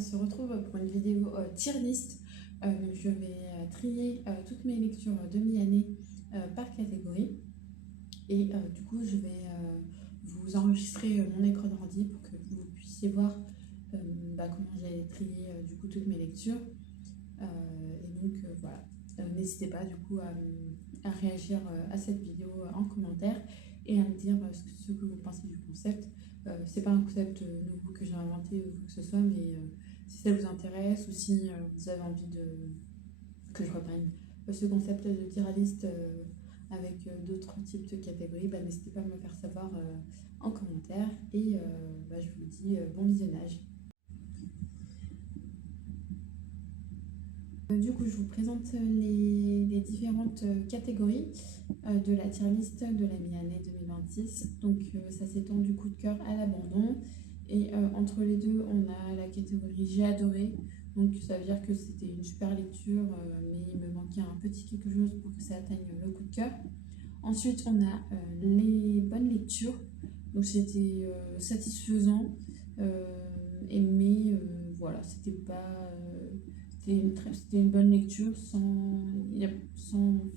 se retrouve pour une vidéo tier list. Donc je vais trier toutes mes lectures de mi-année par catégorie. Et du coup, je vais vous enregistrer mon écran de rendu pour que vous puissiez voir comment j'ai trié du coup toutes mes lectures. Et donc voilà, n'hésitez pas du coup à réagir à cette vidéo en commentaire et à me dire ce que vous pensez du concept. C'est pas un concept nouveau que j'ai inventé ou quoi que ce soit, mais si ça vous intéresse ou si vous avez envie que je reprenne ce concept de tier list avec d'autres types de catégories, n'hésitez pas à me le faire savoir en commentaire et je vous dis bon visionnage. Du coup, je vous présente les différentes catégories de la tier list de la mi-année 2026. Donc, ça s'étend du coup de cœur à l'abandon. Et entre les deux, on a la catégorie j'ai adoré. Donc, ça veut dire que c'était une super lecture, mais il me manquait un petit quelque chose pour que ça atteigne le coup de cœur. Ensuite, on a les bonnes lectures. Donc, c'était satisfaisant, mais voilà, c'était pas. C'était une bonne lecture sans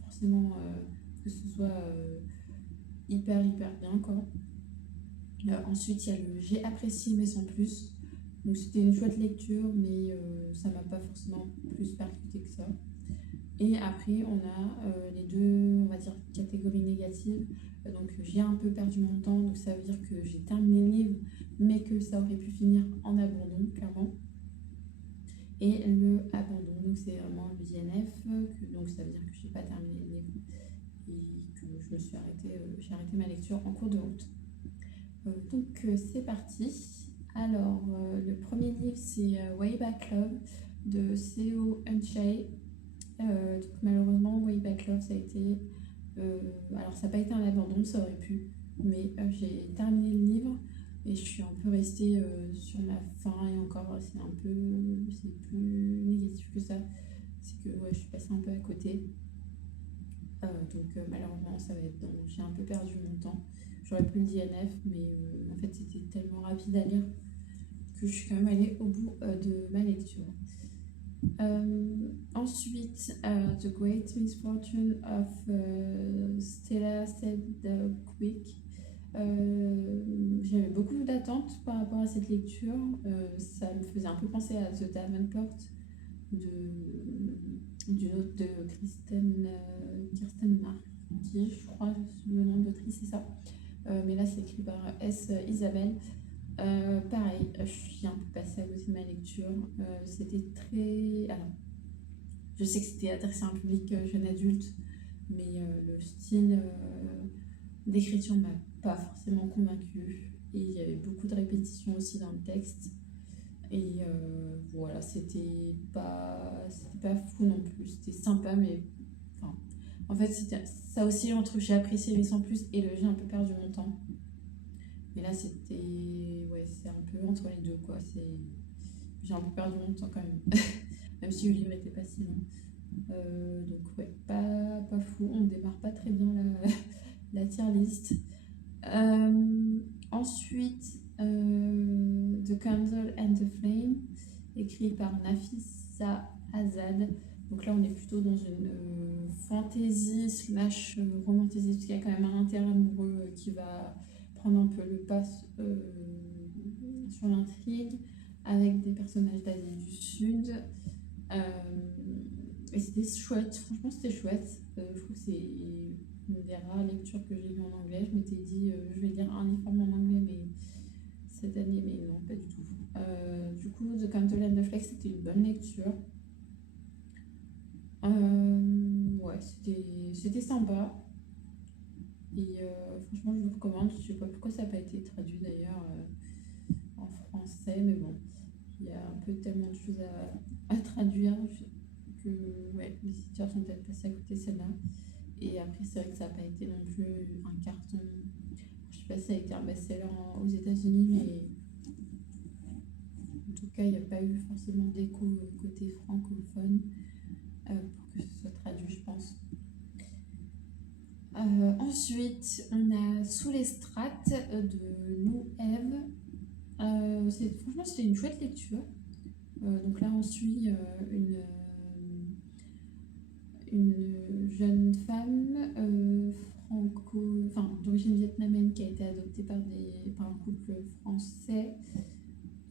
forcément que ce soit hyper bien quoi. Ensuite il y a le j'ai apprécié mais sans plus. Donc c'était une chouette lecture mais ça m'a pas forcément plus percuté que ça. Et après on a les deux on va dire catégories négatives. Donc j'ai un peu perdu mon temps, donc ça veut dire que j'ai terminé le livre mais que ça aurait pu finir en abandon clairement. Et le abandon, donc c'est vraiment le DNF, donc ça veut dire que je n'ai pas terminé le livre et que je me suis j'ai arrêté ma lecture en cours de route. Donc c'est parti. Alors le premier livre c'est Way Back Love de Seo Eun-chae. Donc malheureusement Way Back Love ça a été, alors ça n'a pas été un abandon, ça aurait pu, mais j'ai terminé le livre. Et je suis un peu restée sur ma fin et encore c'est plus négatif que ça. C'est que je suis passée un peu à côté. Donc malheureusement ça va être j'ai un peu perdu mon temps. J'aurais pu le DNF mais en fait c'était tellement rapide à lire que je suis quand même allée au bout de ma lecture. Ensuite, The Great Misfortune of Stella Sedgwick. J'avais beaucoup d'attentes par rapport à cette lecture. Ça me faisait un peu penser à The Davenport d'une autre de Kirsten Marquis, je crois, le nom de l'autrice c'est ça. Mais là c'est écrit par S. Isabelle. Pareil, je suis un peu passée à côté de ma lecture. C'était très... Alors, je sais que c'était adressé à un public jeune adulte, mais le style d'écriture m'a pas forcément convaincue. Et il y avait beaucoup de répétitions aussi dans le texte. Et voilà, c'était pas fou non plus. C'était sympa, mais... Enfin, en fait, ça aussi entre j'ai apprécié mais sans plus et le j'ai un peu perdu mon temps. Mais là, c'était... Ouais, c'est un peu entre les deux, quoi. J'ai un peu perdu mon temps quand même. Même si le livre n'était pas si long. Donc, ouais, pas fou. On ne démarre pas très bien la tier list. Ensuite, The Candle and the Flame, écrit par Nafissa Azad. Donc là, on est plutôt dans une fantasy slash romantasy, parce qu'il y a quand même un intérêt amoureux qui va prendre un peu le pas sur l'intrigue, avec des personnages d'Asie du Sud. Et c'était chouette, franchement c'était chouette. Je trouve que c'est une des rares lectures que j'ai lues en anglais. Je m'étais dit je vais lire un livre en anglais mais cette année, mais non, pas du tout. Du coup, The Candle and the Flame, c'était une bonne lecture. Ouais, c'était sympa. Et franchement, je vous recommande. Je sais pas pourquoi ça n'a pas été traduit d'ailleurs en français, mais bon, il y a un peu tellement de choses à traduire que ouais, les éditeurs sont peut-être passés à côté de celle-là. Et après, c'est vrai que ça n'a pas été non plus un carton. Je sais pas si ça a été un best-seller aux États-Unis, mais en tout cas, il n'y a pas eu forcément d'écho côté francophone pour que ce soit traduit, je pense. Ensuite, on a Sous les strates de Lou Eve. Franchement, c'était une chouette lecture. Donc là, on suit une jeune femme d'origine vietnamienne qui a été adoptée par un couple français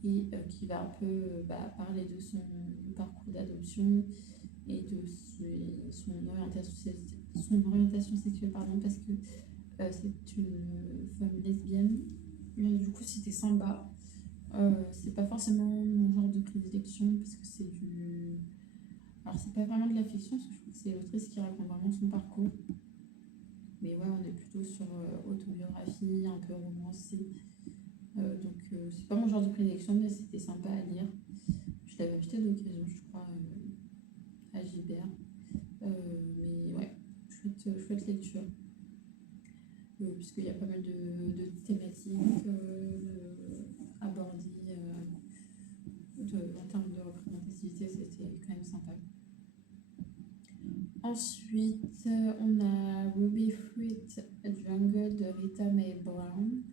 et qui va un peu parler de son parcours d'adoption et de son orientation sexuelle, pardon, parce que c'est une femme lesbienne. Et du coup, c'était sympa. C'est pas forcément mon genre de prédilection parce que c'est du. Alors, c'est pas vraiment de la fiction, parce que je trouve que c'est l'autrice qui raconte vraiment son parcours. Mais ouais, on est plutôt sur autobiographie, un peu romancée. C'est pas mon genre de prédilection, mais c'était sympa à lire. Je l'avais acheté d'occasion, je crois, à Gilbert. Mais ouais, chouette lecture. Puisqu'il y a pas mal de thématiques abordées en termes de représentativité, c'était quand même sympa. Ensuite, on a Ruby Fruit Jungle de Rita Mae Brown.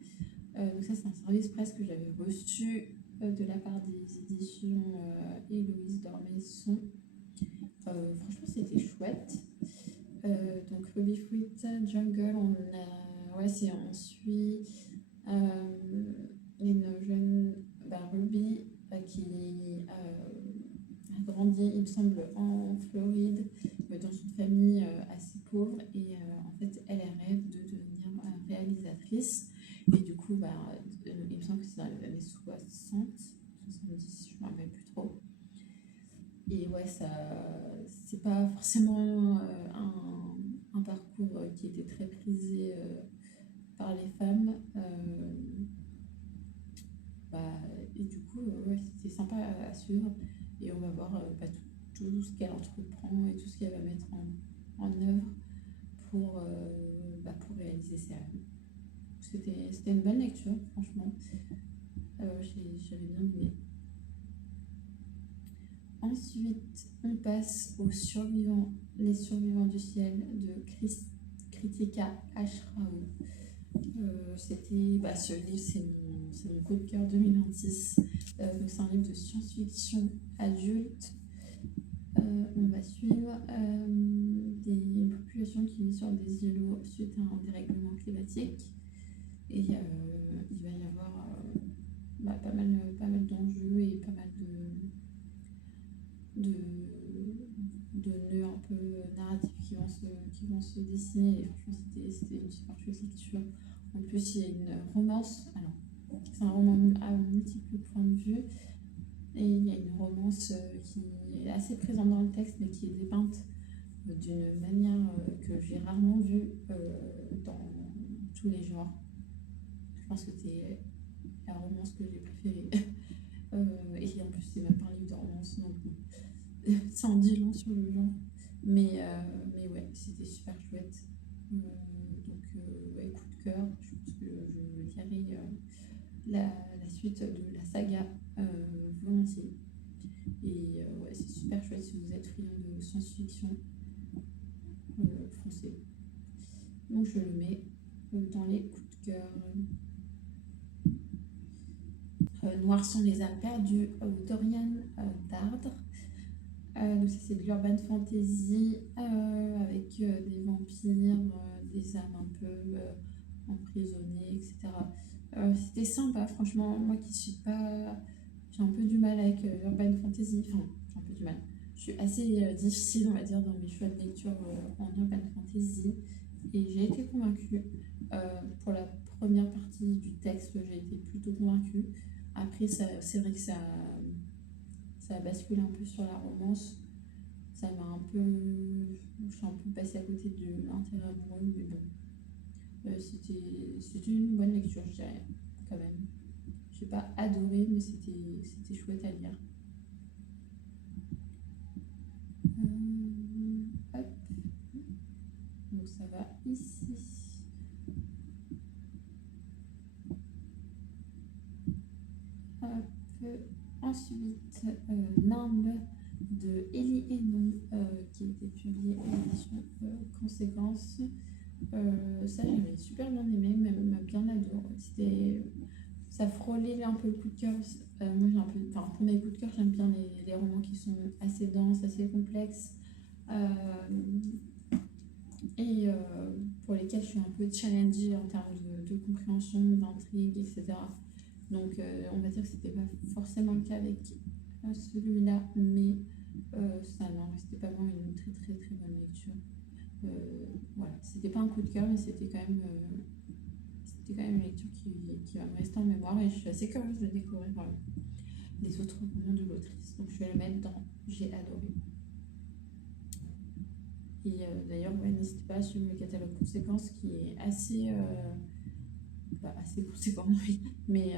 Donc ça, c'est un service presse que j'avais reçu de la part des éditions Héloïse d'Ormesson. Franchement, c'était chouette. Donc Ruby Fruit Jungle, on suit une jeune Ruby qui a grandi, il me semble, en Floride, dans une famille assez pauvre, et en fait elle rêve de devenir réalisatrice, et du coup il me semble que c'est dans les années 60, 70, je ne me rappelle plus trop. Et ouais, ça, c'est pas forcément un parcours qui était très prisé par les femmes. Et du coup, ouais, c'était sympa à suivre. Et on va voir tout ce qu'elle entreprend et tout ce qu'elle va mettre en œuvre pour réaliser ses rêves. C'était une bonne lecture, franchement. J'avais bien aimé. Ensuite, on passe aux Les Survivants du ciel de Kritika Ashraou. Ce livre, c'est mon coup de cœur 2026. Donc c'est un livre de science-fiction adulte. On va suivre une population qui vit sur des îlots suite à un dérèglement climatique. Et il va y avoir pas mal d'enjeux et pas mal de nœuds un peu narratifs qui vont se dessiner. Et franchement, c'était une super chouette lecture. En plus, il y a une romance. Alors, c'est un roman à multiples points de vue. Et il y a une romance qui est assez présente dans le texte, mais qui est dépeinte d'une manière que j'ai rarement vue dans tous les genres. Je pense que c'est la romance que j'ai préférée. Et en plus, c'est même pas un livre de romance, donc ça en dit long sur le genre. Mais ouais, c'était super chouette. Ouais, coup de cœur. Je pense que je lirai la suite de la saga volontiers. Et ouais, c'est super chouette si vous êtes friand de science-fiction, foncez. Donc je le mets dans les coups de cœur. Noirs sont les âmes perdues, Dorian Dardre. Donc ça, c'est de l'urban fantasy avec des vampires, des âmes un peu emprisonnées, etc. C'était sympa, franchement. Moi qui suis pas... J'ai un peu du mal avec l'urban fantasy. Enfin, j'ai un peu du mal. Je suis assez difficile, on va dire, dans mes choix de lecture en urban fantasy. Et j'ai été convaincue. Pour la première partie du texte, j'ai été plutôt convaincue. Après, c'est vrai que ça a basculé un peu sur la romance. Ça m'a un peu... Je suis un peu passée à côté de l'intérêt amoureux, mais bon. C'était une bonne lecture, je dirais, quand même. Je n'ai pas adoré, mais c'était chouette à lire. Hop. Donc ça va ici. Hop. Ensuite, Nimbe de Elie Hénon, qui a été publié en édition Ça, j'avais super bien aimé, même bien adoré. ça frôlait un peu le coup de cœur. Moi, j'ai un peu, enfin, pour mes coups de cœur, j'aime bien les romans qui sont assez denses, assez complexes, euh, et pour lesquels je suis un peu challengée en termes de compréhension, d'intrigue, etc. Donc, on va dire que c'était pas forcément le cas avec celui-là, mais ça n'en restait pas moins une très très très bonne lecture. Voilà, c'était pas un coup de cœur, mais c'était quand même une lecture qui va me rester en mémoire et je suis assez curieuse de découvrir les autres romans de l'autrice. Donc je vais le mettre dans J'ai adoré. Et d'ailleurs, ouais, n'hésitez pas à suivre le catalogue Conséquences qui est assez conséquent, oui, mais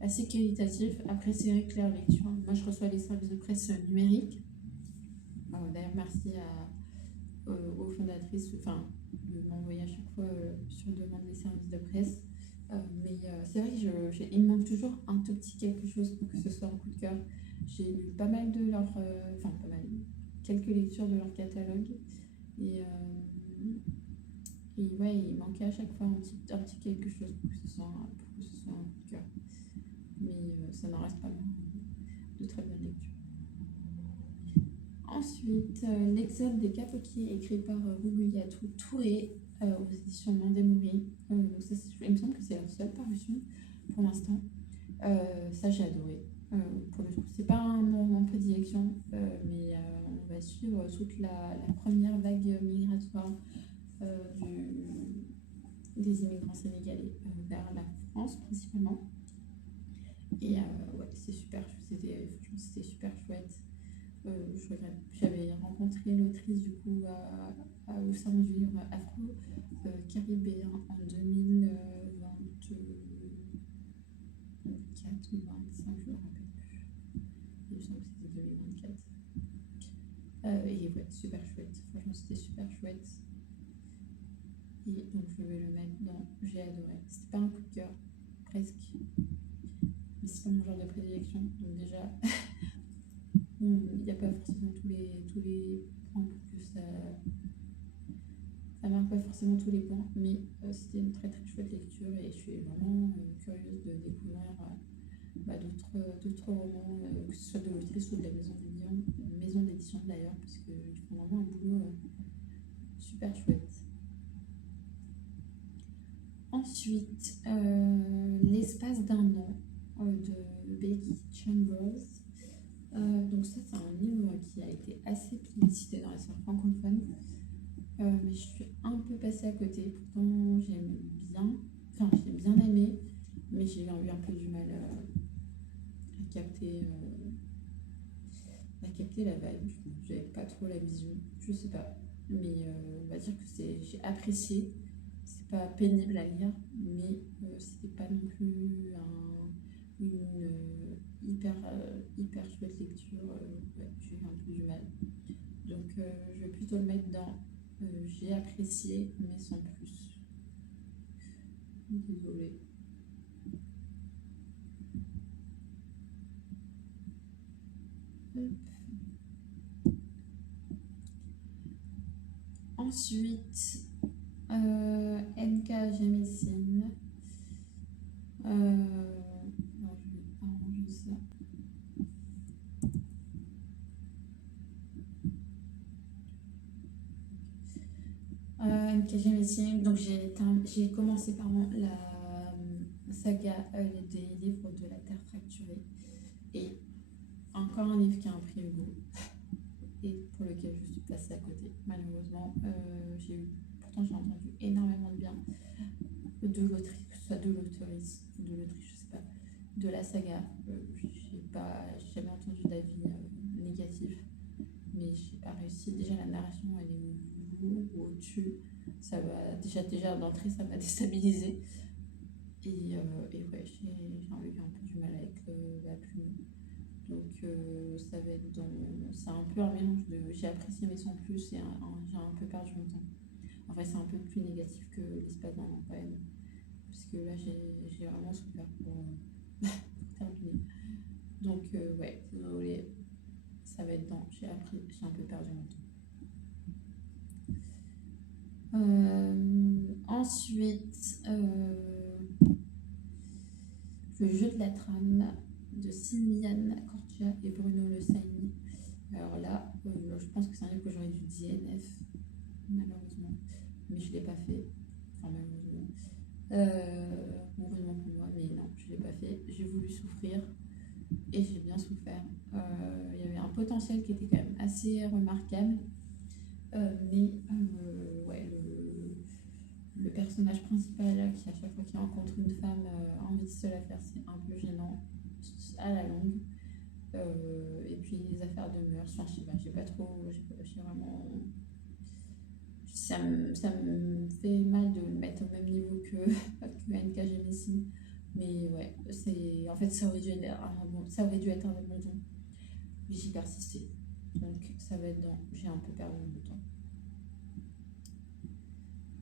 assez qualitatif. Après, c'est vrai que la lecture, moi je reçois les services de presse numériques. D'ailleurs, merci aux fondatrices de m'envoyer à chaque fois sur demande des services de presse. Mais c'est vrai que il me manque toujours un tout petit quelque chose pour que ce soit un coup de cœur. J'ai lu pas mal de leur. Pas mal, quelques lectures de leur catalogue. Et ouais, il manquait à chaque fois un petit quelque chose pour que ce soit un coup de cœur. Mais ça n'en reste pas moins de très bonnes lectures. Ensuite, L'exode des capotiers, écrit par Roubiliatou Touré, aux éditions Mandé-Moury. Donc ça, il me semble que c'est leur seule parution pour l'instant. Ça, j'ai adoré. Pour le coup, c'est pas un roman de prédilection, mais on va suivre toute la première vague migratoire des immigrants sénégalais vers la France principalement. Et ouais, c'est super, c'était super chouette. Je regrette. J'avais rencontré l'autrice du coup au salon du livre afro-caribéen en 2024 ou 25, je me rappelle plus. Il me semble que c'était 2024. Et ouais, super chouette. Franchement, c'était super chouette. Et donc, je vais le mettre dans J'ai adoré. C'était pas un coup de cœur, presque. Mais c'est pas mon genre de prédilection. Donc, déjà, il n'y a pas forcément tous les points pour que ça marque pas forcément tous les points, mais c'était une très très chouette lecture et je suis vraiment curieuse de découvrir d'autres romans, que ce soit de l'autrice ou de la maison d'édition d'ailleurs, parce qu'ils font vraiment un boulot super chouette. Ensuite, L'espace d'un an de Becky Chambers. Donc ça, c'est un livre qui a été assez publicité dans les sphères francophones, mais je suis un peu passée à côté. Pourtant, j'ai bien aimé, mais j'ai eu un peu du mal à capter la vibe. J'avais pas trop la vision, je sais pas. Mais on va dire que j'ai apprécié. C'est pas pénible à lire, mais c'était pas non plus une hyper chouette lecture. Ouais, j'ai eu un peu du mal. Donc je vais plutôt le mettre dans j'ai apprécié, mais sans plus. Désolée. Ensuite, N.K. Jemisin. Non, je vais arranger ça. N.K. Jemisin. Donc j'ai commencé la saga des livres de la Terre fracturée. Et encore un livre qui a un prix Hugo. Et pour lequel je suis passée à côté. Malheureusement, pourtant j'ai entendu énormément de bien de l'autrice, que ce soit de l'autrice, je sais pas, de la saga. J'ai jamais entendu d'avis négatif, mais j'ai pas réussi. Déjà la narration, elle est au-dessus. Ça va déjà d'entrée, ça m'a déstabilisé. Et ouais, j'ai eu un peu du mal avec la plume. Donc ça va être c'est un peu un mélange de j'ai apprécié mais sans plus et j'ai un peu perdu mon temps. En fait, c'est un peu plus négatif que L'espace d'un an quand même, parce que là j'ai vraiment souffert pour terminer. Donc ouais, désolé, ça va être j'ai un peu perdu mon temps. Ensuite, la trame de Sylviane Cortia et Bruno Le Sailly. Alors là, je pense que c'est un livre que j'aurais dû DNF, malheureusement, mais je ne l'ai pas fait. Enfin, malheureusement. Heureusement pour moi, mais non, je ne l'ai pas fait. J'ai voulu souffrir et j'ai bien souffert. Il y avait un potentiel qui était quand même assez remarquable, mais ouais, le personnage principal là, qui à chaque fois qu'il rencontre une femme a envie de se la faire, c'est un peu gênant à la longue. Et puis les affaires de mœurs, enfin, je sais pas, j'ai vraiment. Ça me fait mal de le mettre au même niveau que NKG Messi. Mais ouais, en fait, ça aurait dû être un abandon. Mais j'ai persisté. Donc ça va être dans. J'ai un peu perdu mon temps.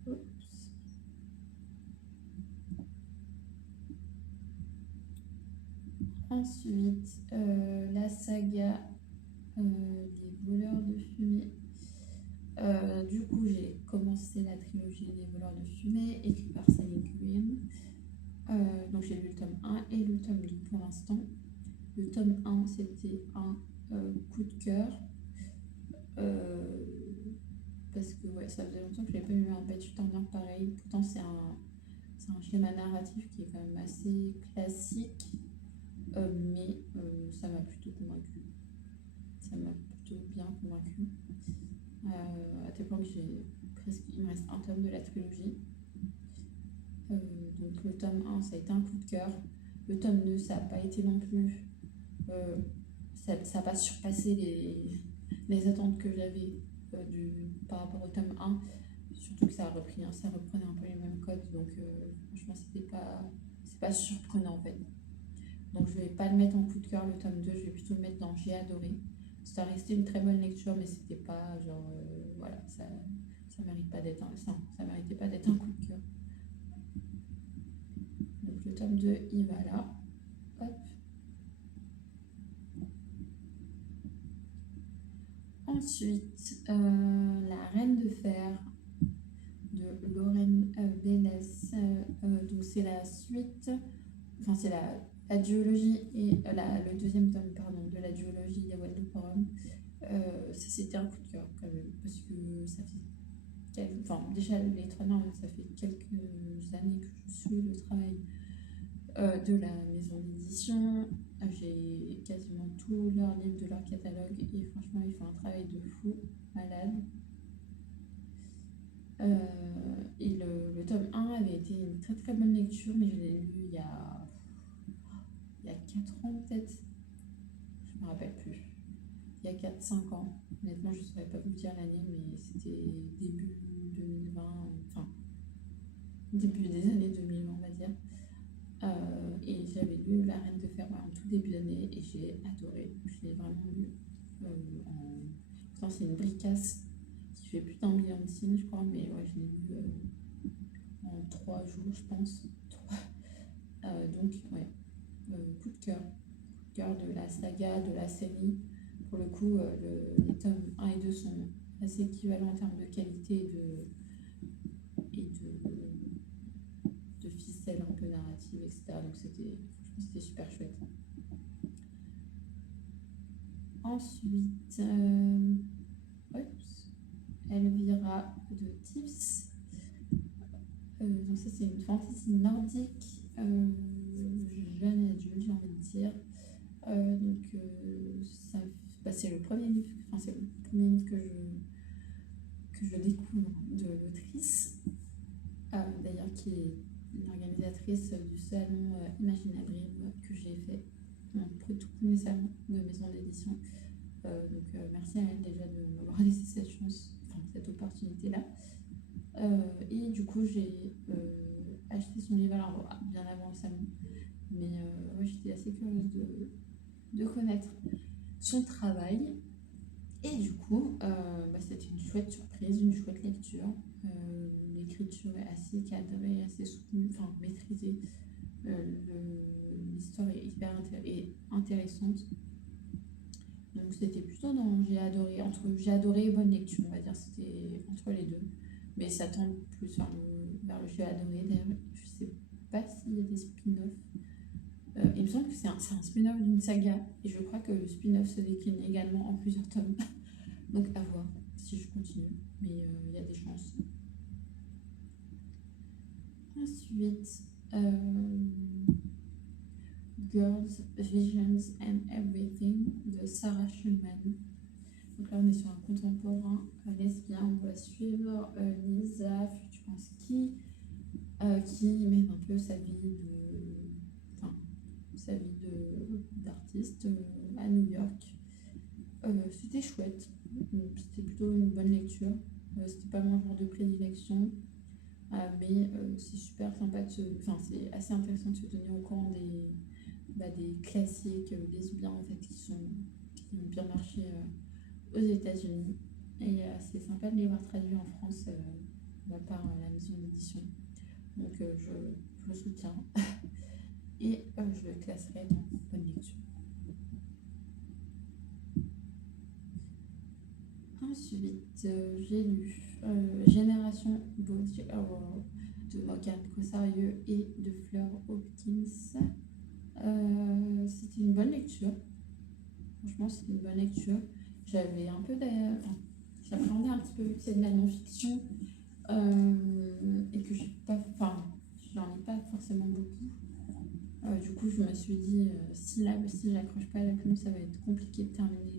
Oups. Ensuite, la saga des voleurs de fumée. Du coup, j'ai commencé la trilogie des voleurs de fumée, écrite par Sally Green. Donc j'ai lu le tome 1 et le tome 2 pour l'instant. Le tome 1, c'était un coup de cœur. Parce que ouais, ça faisait longtemps que je n'avais pas eu un page turner pareil. Pourtant, c'est un schéma narratif qui est quand même assez classique. Mais ça m'a plutôt convaincue. Ça m'a plutôt bien convaincue. À tel point que il me reste un tome de la trilogie. Donc le tome 1, ça a été un coup de cœur. Le tome 2, ça n'a pas été non plus. Ça n'a pas surpassé les attentes que j'avais par rapport au tome 1. Surtout que ça reprenait un peu les mêmes codes. Donc franchement, c'est pas surprenant en fait. Donc je vais pas le mettre en coup de cœur le tome 2, je vais plutôt le mettre dans J'ai adoré. Ça restait une très bonne lecture, mais c'était pas genre voilà, ça mérite pas d'être ça méritait pas d'être un coup de cœur. Donc le tome 2 il va là. Hop. Ensuite, La Reine de Fer de Lorraine Bélès. Donc c'est la suite, enfin c'est la duologie et le deuxième tome de la duologie des Waldoporum. Ça c'était un coup de cœur quand même, parce que ça fait déjà les 3 normes, ça fait quelques années que je suis le travail de la maison d'édition. J'ai quasiment tous leurs livres de leur catalogue et franchement ils font un travail de fou malade. Et le tome 1 avait été une très très bonne lecture, mais je l'ai lu il y a 4 ans peut-être, je me rappelle plus, il y a 4-5 ans, honnêtement je ne saurais pas vous dire l'année, mais c'était début 2020, enfin début des années 2000 on va dire. Et j'avais lu La Reine de Fer en tout début d'année et j'ai adoré, je l'ai vraiment lu pourtant c'est une bricasse qui fait plus d'1 million de signes je crois, mais ouais je l'ai lu en 3 jours je pense. Donc ouais, coup de cœur de la saga, de la série. Pour le coup, les tomes 1 et 2 sont assez équivalents en termes de qualité et de ficelle un peu narrative, etc. Donc c'était super chouette. Ensuite, Elvira de Tips. Donc ça c'est une fantasy nordique, jeune adulte j'ai envie de dire. C'est le premier livre, que je découvre de l'autrice, d'ailleurs qui est l'organisatrice du salon Imaginadream que j'ai fait dans tout premier salon de maison d'édition. Merci à elle déjà de m'avoir laissé cette opportunité là. Et du coup j'ai acheté son livre alors bien avant le salon, mais j'étais assez curieuse de connaître son travail et du coup c'était une chouette surprise, une chouette lecture. L'écriture est assez cadrée, assez soutenue, maîtrisée. L'histoire est hyper intéressante, donc c'était plutôt dans j'ai adoré et bonne lecture, on va dire, c'était entre les deux, mais ça tend plus vers le j'ai adoré. D'ailleurs je sais pas s'il y a des spin-offs Il me semble que c'est un spin-off d'une saga, et je crois que le spin-off se décline également en plusieurs tomes. Donc à voir si je continue, mais il y a des chances. Ensuite, Girls, Visions and Everything de Sarah Schulman. Donc là, on est sur un contemporain lesbien. On va suivre Lisa, tu penses qui mène un peu sa vie d'artiste à New York. C'était chouette. C'était plutôt une bonne lecture. C'était pas mon genre de prédilection. Mais c'est super sympa c'est assez intéressant de se tenir au courant des classiques lesbiens en fait qui ont bien marché aux États-Unis, et c'est sympa de les voir traduits en France par la maison d'édition. Donc je le soutiens et je le classerai dans bonne lecture. Ensuite, j'ai lu Génération Body Horror de Morgan Cossarieux et de Fleur Hopkins. C'était une bonne lecture. Franchement, c'était une bonne lecture. J'avais un peu j'appréhendais un petit peu vu que c'est de la non-fiction et que j'en ai pas forcément beaucoup. Du coup, je me suis dit, si j'accroche pas à la plume, ça va être compliqué de terminer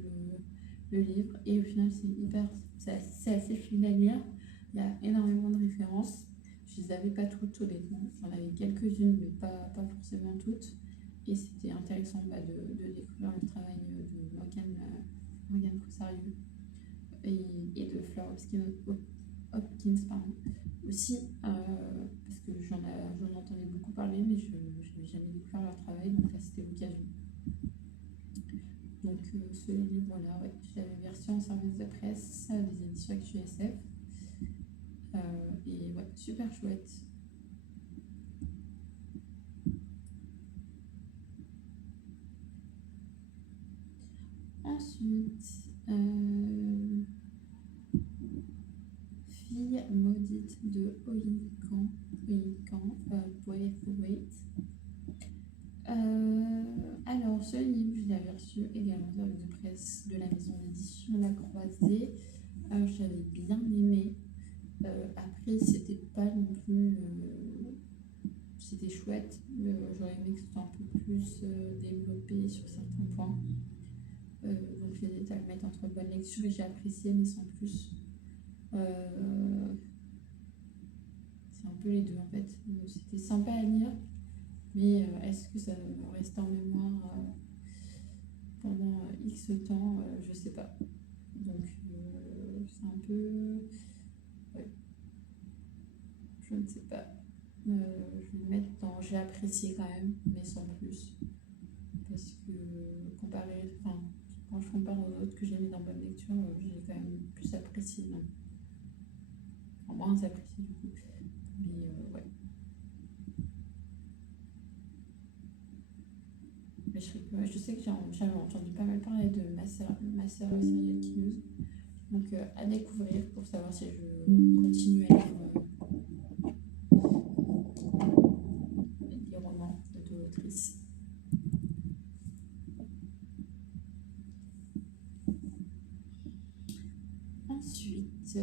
le livre. Et au final, c'est assez fluide à lire. Il y a énormément de références. Je les avais pas toutes, honnêtement. J'en avais quelques-unes, mais pas forcément toutes. Et c'était intéressant de découvrir le travail de Morgan Cossarieux et de Fleur Hopkins aussi, parce que j'en entendais beaucoup parler, mais je n'avais jamais découvert leur travail, donc là c'était l'occasion. Donc ce livre-là, ouais, je l'avais versé en service de presse des éditions ActuSF. Et ouais, super chouette. Ensuite, Fille maudite de Holly Camp, Braithwaite. Alors, ce livre, je l'avais reçu également dans de presse de la maison d'édition La Croisée. J'avais bien aimé. Après, c'était pas non plus. C'était chouette. J'aurais aimé que ce soit un peu plus développé sur certains points. Donc, je les ai à le mettre entre bonne lecture et j'ai apprécié, mais sans plus. C'est un peu les deux en fait. C'était sympa à lire, mais est-ce que ça va me rester en mémoire pendant X temps, je sais pas. Donc c'est un peu... Ouais. Je ne sais pas. Je vais le mettre dans j'ai apprécié quand même, mais sans plus. Parce que quand je compare aux autres que j'ai mis dans bonne lecture, j'ai quand même plus apprécié. Non. Enfin, moins apprécié du coup. Mais ouais. Mais je sais que j'avais entendu pas mal parler de ma sœur serial killeuse. Donc à découvrir pour savoir si je continue à lire les romans de l'autrice. Ensuite,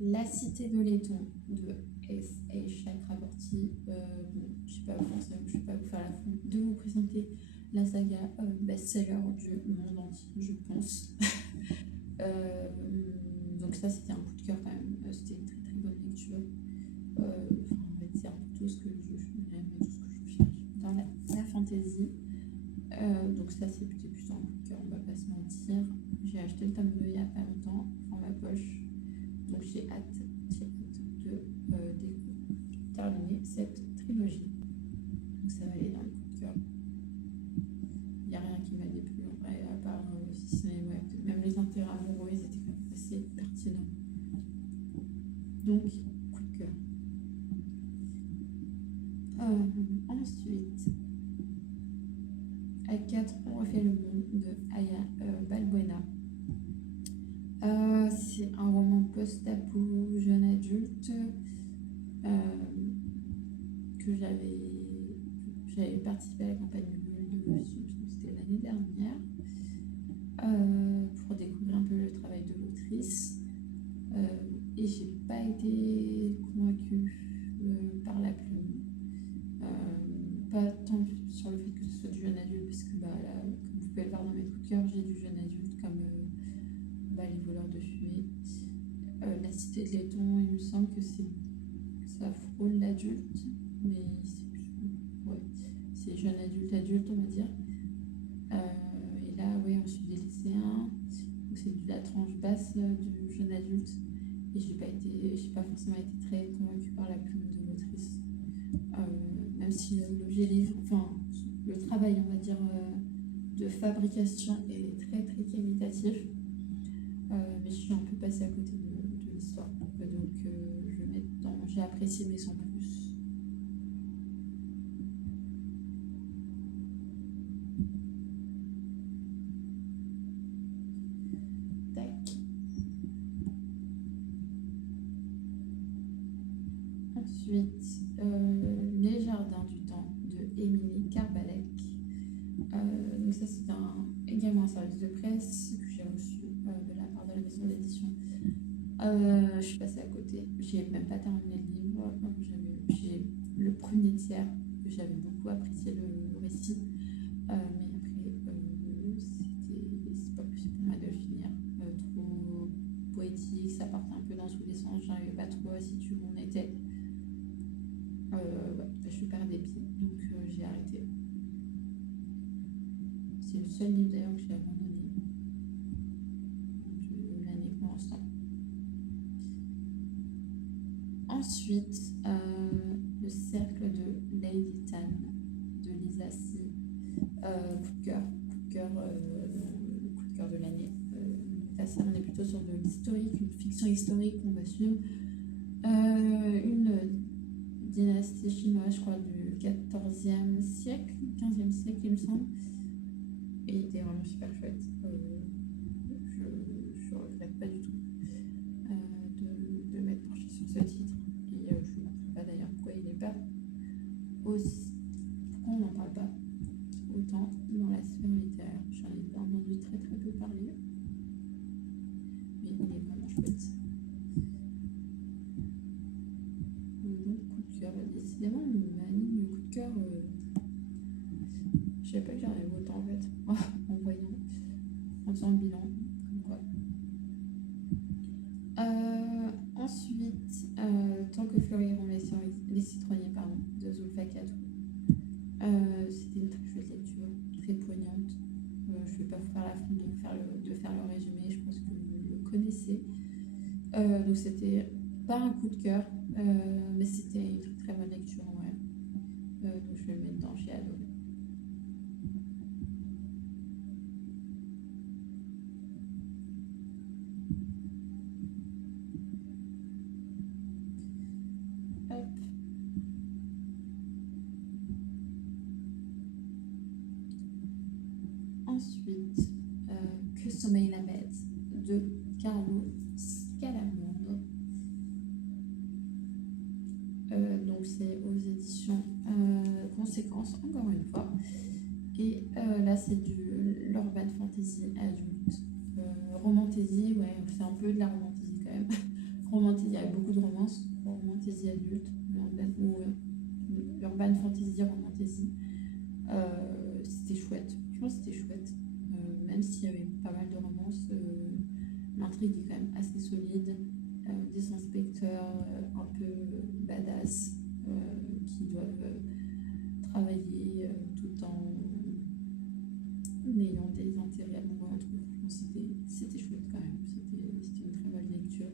La Cité de laiton de S.A. Chakraborty. Je ne vais pas vous faire l'affront de vous présenter la saga best-seller du monde entier, je pense. Donc ça, c'était un coup de cœur quand même. C'était une très très bonne lecture. En fait, c'est un peu tout ce que j'aime et tout ce que je cherche dans la fantasy. Donc ça, c'était plutôt un coup de cœur, on va pas se mentir. J'ai acheté le tome 2 il n'y a pas longtemps en ma poche. Donc j'ai hâte de terminer cette trilogie. Donc ça va aller dans le coup de cœur. Il n'y a rien qui m'a déplu en vrai, à part si ce n'est même les intérêts amoureux, ils étaient quand même assez pertinents. Donc, coup de cœur. Ensuite, à 4, on refait le monde de Aya Balbuena. C'est un roman post-apo jeune adulte que j'avais participé à la campagne que ce soit du jeune adulte, parce que bah, là, comme vous pouvez le voir dans mes coups de cœur, j'ai du jeune adulte comme Les voleurs de fumée, La cité de laiton, il me semble que ça frôle l'adulte, mais ouais, c'est jeune adulte, on va dire. Et là, ouais, ensuite des lycéens, donc c'est de la tranche basse du jeune adulte. Et j'ai pas forcément été très convaincue par la plume de l'autrice. Même si l'objet livre, enfin, le travail, on va dire, de fabrication est très très qualitatif. Mais je suis un peu passée à côté de l'histoire. Donc, je vais mettre dans j'ai apprécié mais sans plus. Tac. Ensuite, Les Jardins du Temps de Émilie Carbalec. Donc ça, c'est également un service de presse que j'ai reçu de la part de la maison d'édition. Je suis passée à côté. J'ai même pas terminé le livre. J'ai le premier tiers que j'avais beaucoup apprécié le récit. Mais après, c'est pas possible pour moi de le finir. Trop poétique, ça partait un peu dans tous les sens. J'arrivais pas trop à situer où on était. Ouais, je perds des pieds, donc j'ai arrêté. C'est le seul livre d'ailleurs que j'ai abandonné de l'année pour l'instant. Ensuite, Le cercle de Lady Tan de Lisa Si. Coup de cœur de l'année. Là, ça, on est plutôt sur de l'historique, une fiction historique qu'on va suivre. Une dynastie chinoise, je crois, du 14e siècle, 15e siècle, il me semble. Et il était vraiment super chouette. Je regrette pas du tout de m'être penchée sur ce titre. Et je ne comprends pas d'ailleurs pourquoi il n'est pas aussi. Pourquoi on n'en parle pas autant dans la sphère littéraire. J'en ai entendu très très peu parler. Mais il est vraiment chouette. Donc, coup de cœur. Décidément, ma ligne de coup de cœur, je savais pas que j'en avais autant en fait. En voyant, en faisant le bilan. Comme quoi. Ensuite, Tant que fleuriront les citronniers, de Zulfa Kadrou. C'était une très chouette lecture, très poignante. Je ne vais pas vous faire l'affront de faire le résumé, je pense que vous le connaissez. Donc c'était pas un coup de cœur, mais c'était une très très bonne lecture, ouais. Donc je vais le mettre dans j'ai adoré. Hop. Ensuite, Que sommeille la bête de Carlo Scalamonde. Donc c'est aux éditions Conséquences, encore une fois. Et là, c'est de l'urban fantasy adulte. Romantasy, ouais, c'est un peu de la romantasy quand même. Romantasy, il y a beaucoup de romances. Romantasy adulte, ou urban fantasy, romantasy. C'était chouette. Je pense que c'était chouette. Même s'il y avait pas mal de romances, l'intrigue est quand même assez solide. Des inspecteurs un peu badass qui doivent travailler tout en ayant des intérêts amoureux entre eux. Franchement, c'était chouette quand même. C'était une très bonne lecture.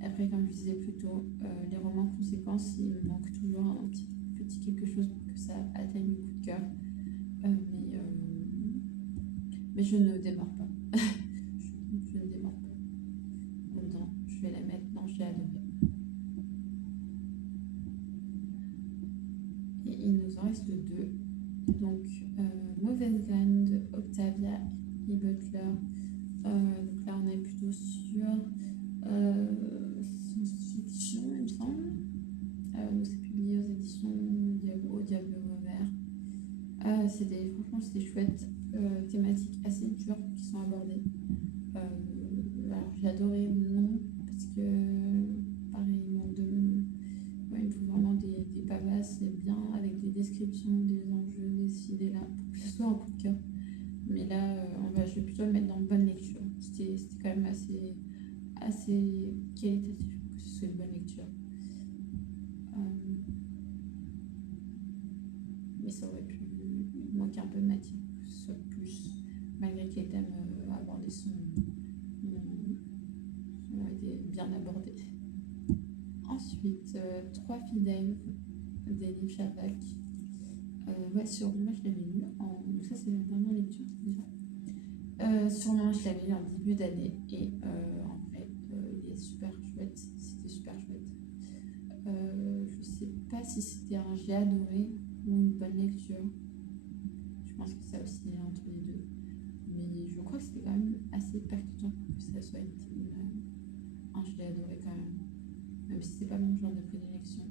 Après, comme je disais plus tôt, les romans Conséquences, il me manque toujours un petit quelque chose pour que ça atteigne le coup de cœur. Mais je ne démarre pas. je ne démarre pas. Donc non, je vais la mettre dans j'ai adoré. Et il nous en reste deux. Donc, Mauvaise graine de Octavia E. Butler. Donc là, on est plutôt sur science-fiction, il me semble. Donc c'est publié aux éditions au Diable Vauvert. Franchement, c'était chouette. Thématiques assez dures qui sont abordées. Alors, j'ai adoré le nom parce que, pareil, il me faut vraiment des pavasses bien avec des descriptions des enjeux, des idées là que ce soit un coup de cœur. Mais là, je vais plutôt le mettre dans bonne lecture. C'était quand même assez qualitatif pour que ce soit une bonne lecture. Euh, mais ça aurait pu manquer un peu de matière, que ce soit plus, malgré que les thèmes abordés ont été bien abordés. Ensuite, Trois fidèles d'Elif Shafak. Sur moi je l'avais lu donc ça c'est la dernière lecture déjà. Sur moi je l'avais lu en début d'année et en fait il est super chouette, c'était super chouette. Je sais pas si c'était un j'ai adoré ou une bonne lecture. Je pense que ça oscillait entre les deux, mais je crois que c'était quand même assez percutant pour que ça soit un je l'ai adoré quand même si c'est pas mon genre de prédilection.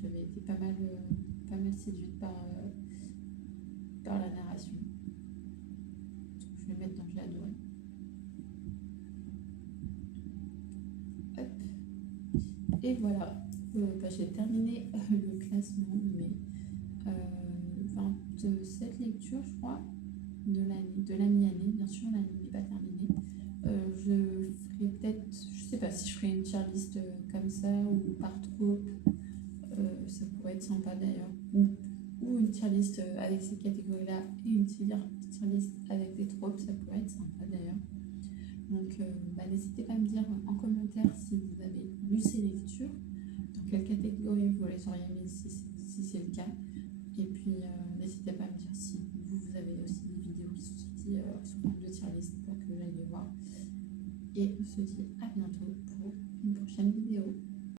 J'avais été pas mal séduite par la narration. Je vais le mettre dans j'ai adoré. Hop. Et voilà, j'ai terminé le classement de mes 27 lectures, je crois, de la mi-année. Bien sûr, l'année n'est pas terminée. Je ferai peut-être, je sais pas si je ferai une tier list comme ça ou par trope. Ça pourrait être sympa d'ailleurs. Ou une tier list avec ces catégories-là et une tier list avec des tropes, ça pourrait être sympa d'ailleurs. Donc n'hésitez pas à me dire en commentaire si vous avez lu ces lectures, dans quelle catégorie vous les auriez mis si c'est le cas. Et puis n'hésitez pas à me dire si vous avez aussi des vidéos qui sont sorties sous forme de tier list pour que j'aille les voir. Et on se dit à bientôt pour une prochaine vidéo.